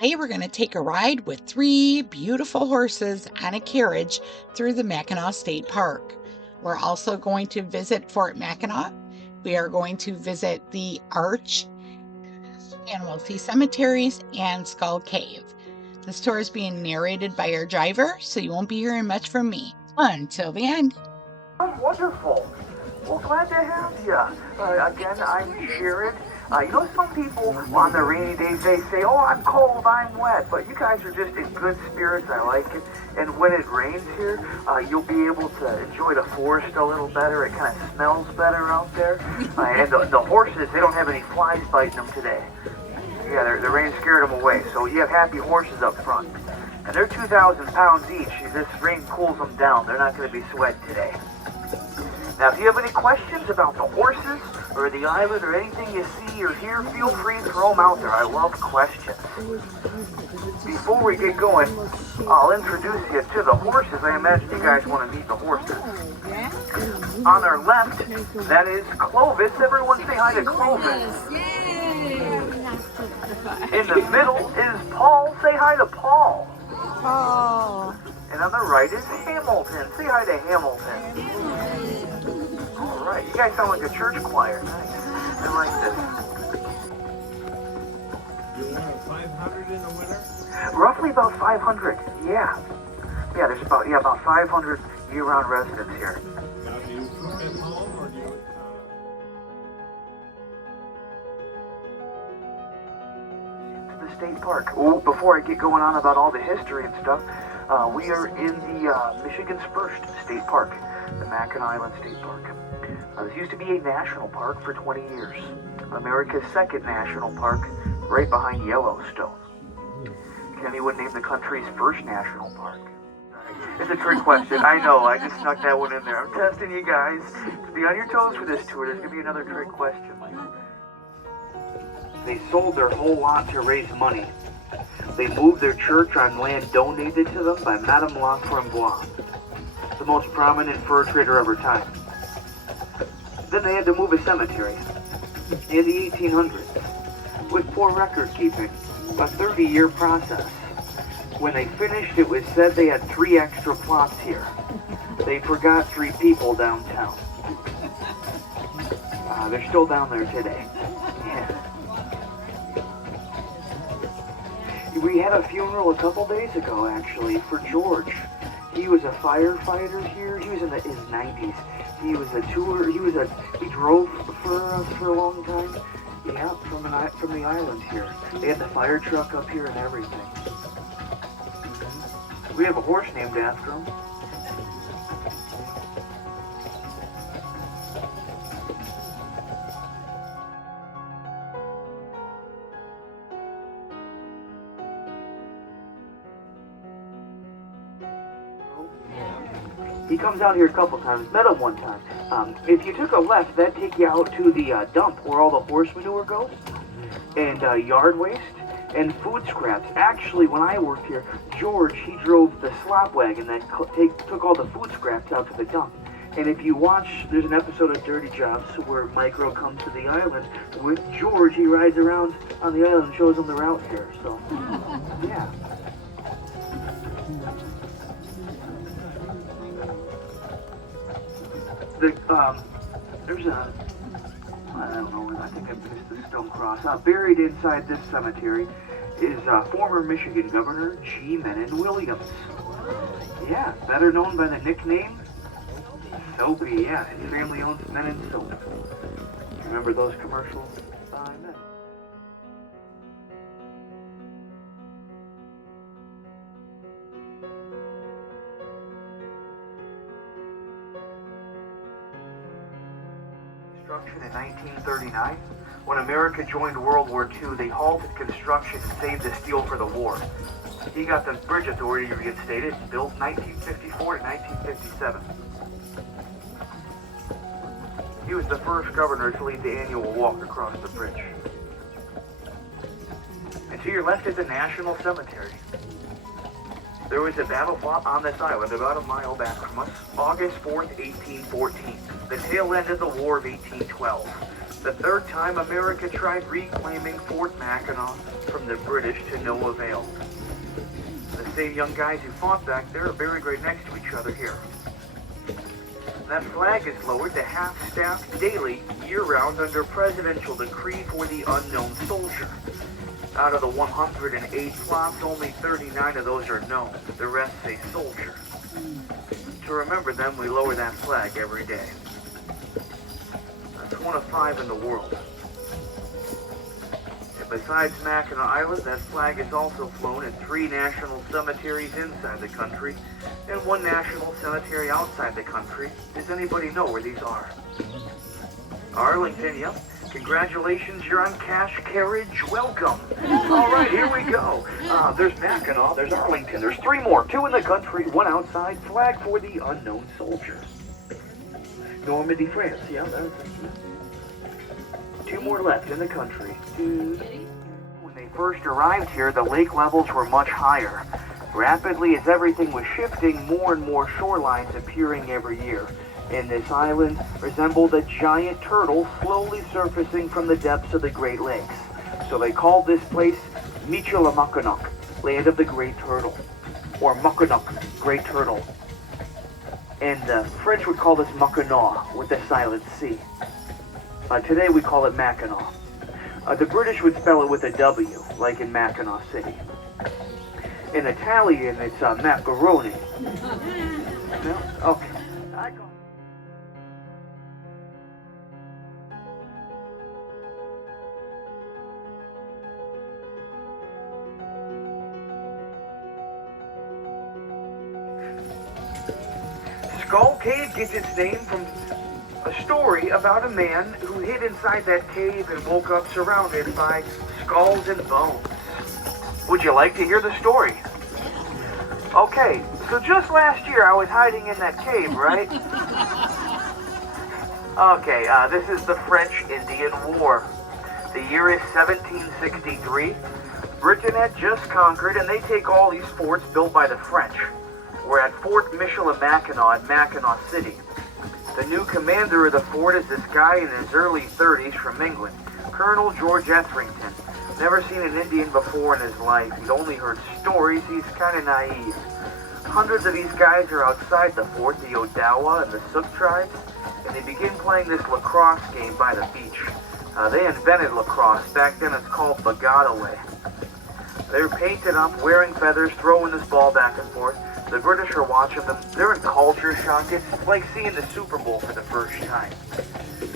Today we're going to take a ride with 3 beautiful horses on a carriage through the Mackinac State Park. We're also going to visit Fort Mackinac. We are going to visit the Arch, and we'll see cemeteries and Skull Cave. This tour is being narrated by our driver, so you won't be hearing much from me. Until the end. Wonderful. Well, glad to have you. Again, I'm Jared. Some people on the rainy days, they say, oh, I'm cold, I'm wet, but you guys are just in good spirits. I like it. And when it rains here, you'll be able to enjoy the forest a little better. It kind of smells better out there. And the horses, they don't have any flies biting them today. Yeah, the rain scared them away. So you have happy horses up front. And they're 2,000 pounds each. This rain cools them down. They're not going to be sweating today. Now, if you have any questions about the horses or the island or anything you see or hear, feel free to throw them out there. I love questions. Before we get going, I'll introduce you to the horses. I imagine you guys want to meet the horses. On our left, that is Clovis. Everyone say hi to Clovis. In the middle is Paul. Say hi to Paul. Oh. And on the right is Hamilton. Say hi to Hamilton. All right, you guys sound like a church choir. Nice. I like this. Do you have 500 in the winter? Roughly about 500. Yeah. Yeah, there's about 500 year-round residents here. Now, do you cook at home or do you? The state park. Oh, before I get going on about all the history and stuff, we are in the Michigan's first state park, the Mackinac Island State Park. This used to be a national park for 20 years. America's second national park, right behind Yellowstone. Can anyone name the country's first national park? It's a trick question. I know, I just snuck that one in there. I'm testing you guys to be on your toes for this tour. There's going to be another trick question. They sold their whole lot to raise money. They moved their church on land donated to them by Madame La Framboise, the most prominent fur trader of her time. Then they had to move a cemetery in the 1800s with poor record keeping, a 30-year process. When they finished, it was said they had 3 extra plots here. They forgot 3 people downtown. They're still down there today. Yeah. We had a funeral a couple days ago, actually, for George. He was a firefighter here. He was in his 90s. He was a tour. He drove for a long time. Yeah, from the island here. They had the fire truck up here and everything. We have a horse named after him. He comes out here a couple times. Met him one time. If you took a left, that'd take you out to the dump where all the horse manure goes, and yard waste, and food scraps. Actually, when I worked here, George, he drove the slop wagon that took all the food scraps out to the dump. And if you watch, there's an episode of Dirty Jobs where Micro comes to the island. With George, he rides around on the island and shows them the route here. So, yeah. There's a, I don't know, I think I missed the stone cross. Buried inside this cemetery is former Michigan Governor G. Mennen Williams. Yeah, better known by the nickname Soapy. Yeah, his family owns Mennen Soap. Remember those commercials? Mennen. Construction in 1939. When America joined World War II, they halted construction and saved the steel for the war. He got the Bridge Authority reinstated and built 1954 to 1957. He was the first governor to lead the annual walk across the bridge. And to your left is a national cemetery. There was a battle fought on this island about a mile back from us, August 4th, 1814, the tail end of the War of 1812. The third time America tried reclaiming Fort Mackinac from the British to no avail. The same young guys who fought back there are buried right next to each other here. That flag is lowered to half-staff daily, year-round, under presidential decree for the unknown soldier. Out of the 108 plots, only 39 of those are known. The rest say soldier. To remember them, we lower that flag every day. That's one of 5 in the world. And besides Mackinac Island, that flag is also flown in 3 national cemeteries inside the country and 1 national cemetery outside the country. Does anybody know where these are? Arlington, yep. Congratulations, you're on Carriage. Welcome. All right, here we go. There's Mackinac, there's Arlington, there's 3 more. 2 in the country, 1 outside. Flag for the unknown soldier. Normandy, France, yeah, that's 2 more left in the country. When they first arrived here, the lake levels were much higher. Rapidly, as everything was shifting, more and more shorelines appearing every year. And this island resembled a giant turtle slowly surfacing from the depths of the Great Lakes. So they called this place Michilimackinac, land of the Great Turtle, or Mackinac, Great Turtle. And the French would call this Mackinac with the silent C. Today we call it Mackinac. The British would spell it with a W, like in Mackinac City. In Italian, it's macaroni. No? Okay. Skull Cave gets its name from a story about a man who hid inside that cave and woke up surrounded by skulls and bones. Would you like to hear the story? Okay, so just last year I was hiding in that cave, right? Okay, this is the French-Indian War. The year is 1763. Britain had just conquered, and they take all these forts built by the French. We're at Fort Michilimackinac in Mackinac City. The new commander of the fort is this guy in his early 30s from England, Colonel George Etherington. Never seen an Indian before in his life. He'd only heard stories. He's kind of naive. Hundreds of these guys are outside the fort, the Odawa and the Sook tribes, and they begin playing this lacrosse game by the beach. They invented lacrosse. Back then it's called bagataway. They're painted up, wearing feathers, throwing this ball back and forth. The British are watching them. They're in culture shock. It's like seeing the Super Bowl for the first time.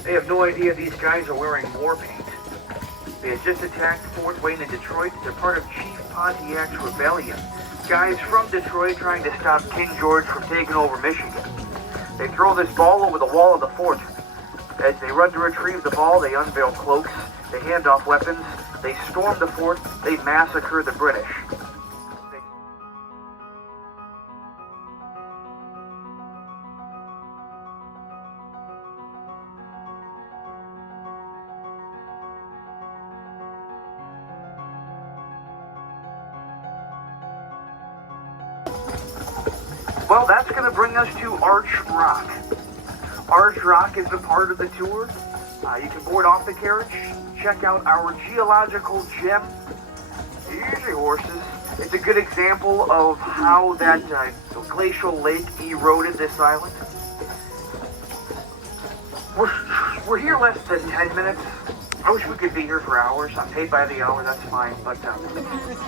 They have no idea these guys are wearing war paint. They had just attacked Fort Wayne in Detroit. They're part of Chief Pontiac's rebellion. Guys from Detroit trying to stop King George from taking over Michigan. They throw this ball over the wall of the fort. As they run to retrieve the ball, they unveil cloaks. They hand off weapons. They storm the fort. They massacre the British. Well, that's going to bring us to Arch Rock. Arch Rock is a part of the tour. You can board off the carriage, check out our geological gem, usually horses. It's a good example of how that glacial lake eroded this island. We're here less than 10 minutes. I wish we could be here for hours. I'm paid by the hour, that's fine. But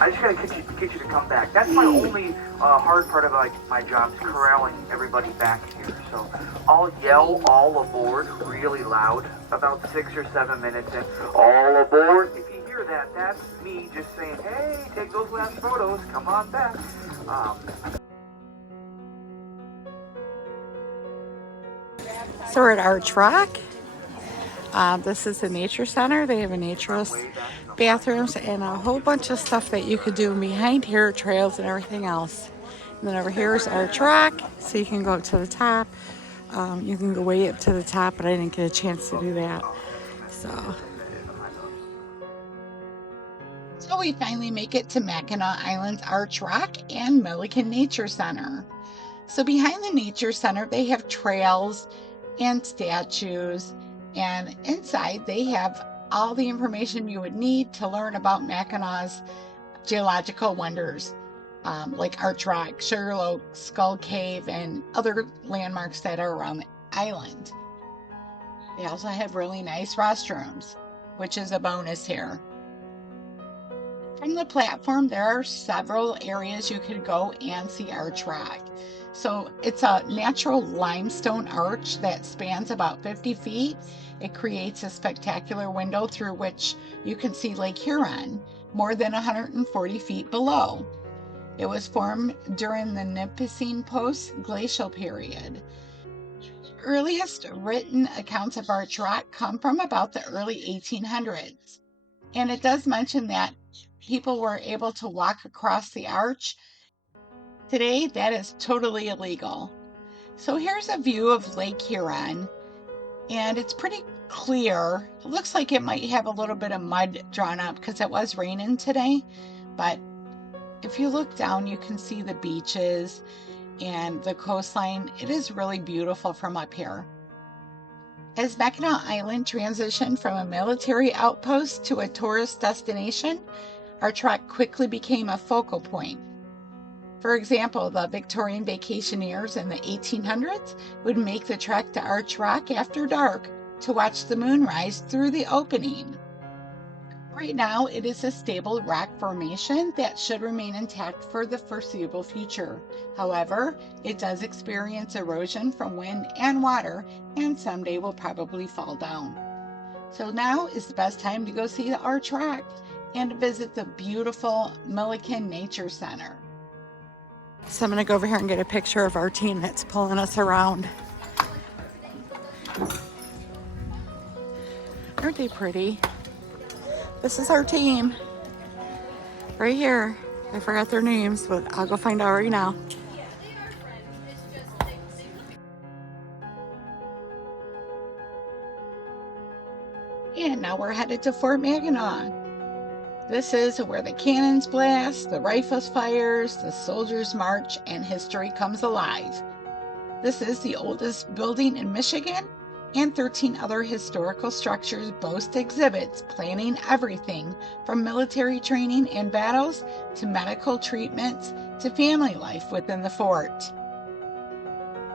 I just gotta get you to come back. That's my only hard part of my job is corralling everybody back here. So I'll yell all aboard really loud about 6 or 7 minutes in. All aboard! If you hear that, that's me just saying, hey, take those last photos, come on back. So we're at Arch Rock. This is the nature center. They have a naturist bathrooms and a whole bunch of stuff that you could do behind here, trails and everything else. And then over here is Arch Rock, so you can go up to the top. You can go way up to the top, but I didn't get a chance to do that. So we finally make it to Mackinac Island's Arch Rock and Milliken Nature Center. So behind the Nature Center, they have trails and statues And inside they have all the information you would need to learn about Mackinac's geological wonders, like Arch Rock, Sugarloaf, Skull Cave, and other landmarks that are around the island. They also have really nice restrooms, which is a bonus here. From the platform, there are several areas you could go and see Arch Rock. So it's a natural limestone arch that spans about 50 feet. It creates a spectacular window through which you can see Lake Huron, more than 140 feet below. It was formed during the Nipissing post-glacial period. Earliest written accounts of Arch Rock come from about the early 1800s. And it does mention that people were able to walk across the arch. Today, that is totally illegal. So here's a view of Lake Huron, and it's pretty clear. It looks like it might have a little bit of mud drawn up because it was raining today, but if you look down, you can see the beaches and the coastline. It is really beautiful from up here. As Mackinac Island transitioned from a military outpost to a tourist destination, Arch Rock quickly became a focal point. For example, the Victorian vacationers in the 1800s would make the trek to Arch Rock after dark to watch the moon rise through the opening. Right now, it is a stable rock formation that should remain intact for the foreseeable future. However, it does experience erosion from wind and water, and someday will probably fall down. So now is the best time to go see the Arch Rock and visit the beautiful Milliken Nature Center. So I'm going to go over here and get a picture of our team that's pulling us around. Aren't they pretty? This is our team. Right here. I forgot their names, but I'll go find out right now. And now we're headed to Fort Mackinac. This is where the cannons blast, the rifles fires, the soldiers march, and history comes alive. This is the oldest building in Michigan, and 13 other historical structures boast exhibits planning everything from military training and battles to medical treatments to family life within the fort.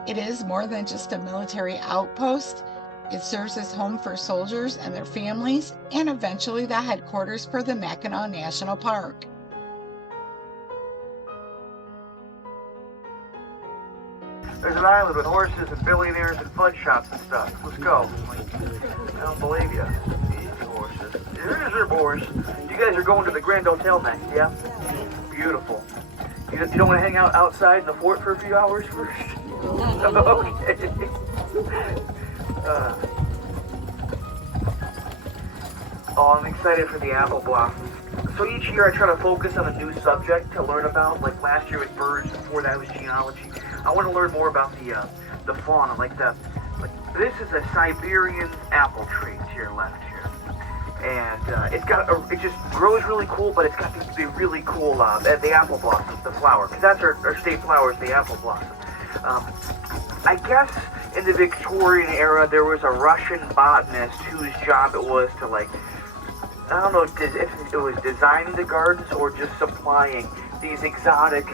It is more than just a military outpost. It serves as home for soldiers and their families, and eventually the headquarters for the Mackinac National Park. There's an island with horses and billionaires and fun shops and stuff. Let's go. I don't believe you. Easy horses. Here's your horse. You guys are going to the Grand Hotel next, yeah? Beautiful. You don't want to hang out outside in the fort for a few hours first? Okay. I'm excited for the apple blossoms. So each year I try to focus on a new subject to learn about. Like last year with birds, before that was genealogy. I want to learn more about the fauna, like this is a Siberian apple tree to your left here, and it just grows really cool, but it's got the really cool the apple blossoms, the flower, because that's our state flower is the apple blossom. I guess in the Victorian era there was a Russian botanist whose job it was to I don't know if it was designing the gardens or just supplying these exotic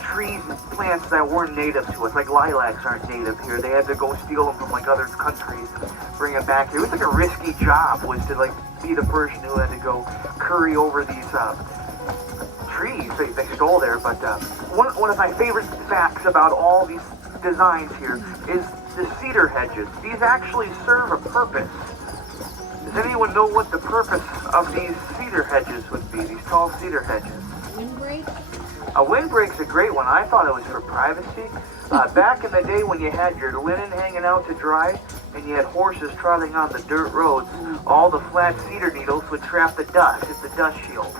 trees and plants that weren't native to us, like lilacs aren't native here. They had to go steal them from other countries and bring them back here. It was a risky job, was to be the person who had to go curry over these trees they stole there. But one of my favorite facts about all these designs here is the cedar hedges. These actually serve a purpose. Does anyone know what the purpose of these cedar hedges would be, these tall cedar hedges? Windbreak? A windbreak's a great one. I thought it was for privacy. Back in the day when you had your linen hanging out to dry and you had horses trotting on the dirt roads, all the flat cedar needles would trap the dust as the dust shield.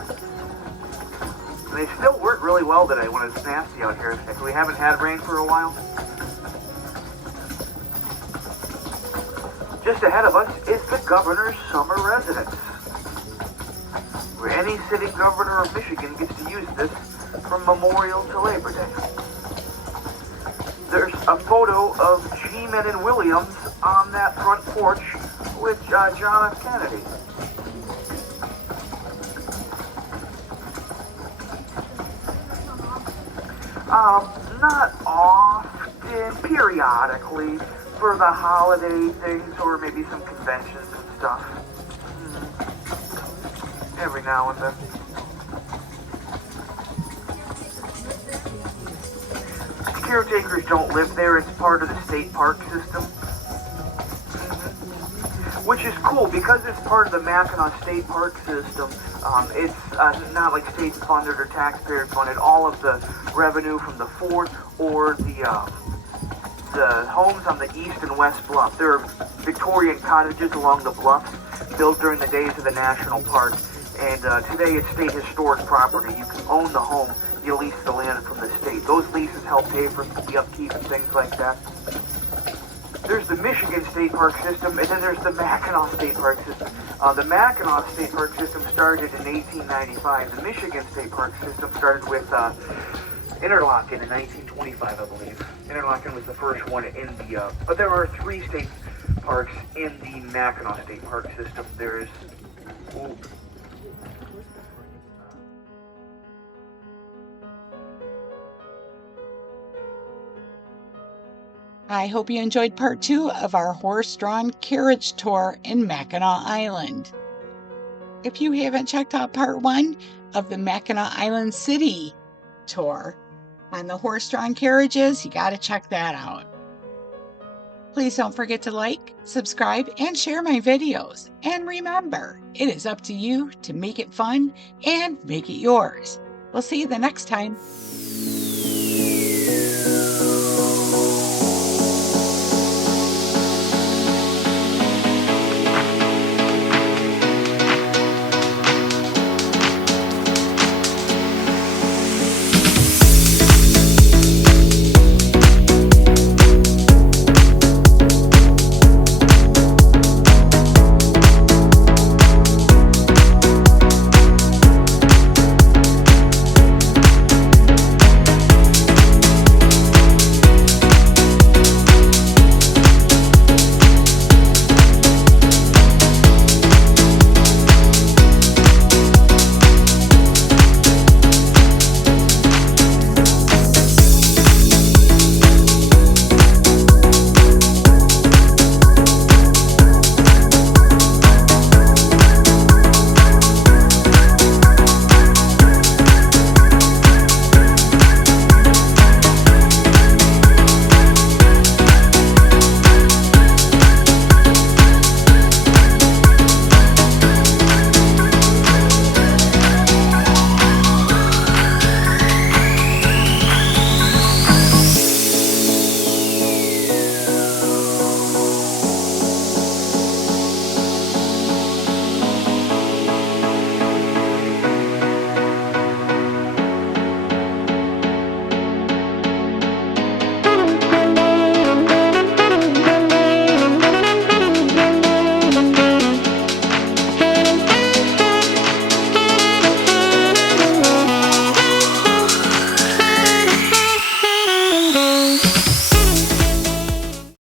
And they still work really well today when it's nasty out here. We haven't had rain for a while. Just ahead of us is the governor's summer residence, where any sitting governor of Michigan gets to use this from Memorial to Labor Day. There's a photo of G-Men and Williams on that front porch with John F. Kennedy. Not often, periodically, for the holiday things or maybe some conventions and stuff. Every now and then. Caretakers don't live there, it's part of the state park system. Which is cool, because it's part of the Mackinac State Park system. It's not like state funded or taxpayer funded. All of the revenue from the fort or the homes on the east and west bluff. There are Victorian cottages along the bluffs built during the days of the national park. And today it's state historic property. You can own the home, you lease the land from the state. Those leases help pay for the upkeep and things like that. There's the Michigan State Park System, and then there's the Mackinac State Park System. The Mackinac State Park System started in 1895. The Michigan State Park System started with Interlaken in 1925, I believe. Interlaken was the first one in the... but there are 3 state parks in the Mackinac State Park System. There's... Ooh, I hope you enjoyed part 2 of our horse-drawn carriage tour in Mackinac Island. If you haven't checked out part 1 of the Mackinac Island City tour on the horse-drawn carriages, you got to check that out. Please don't forget to like, subscribe, and share my videos. And remember, it is up to you to make it fun and make it yours. We'll see you the next time.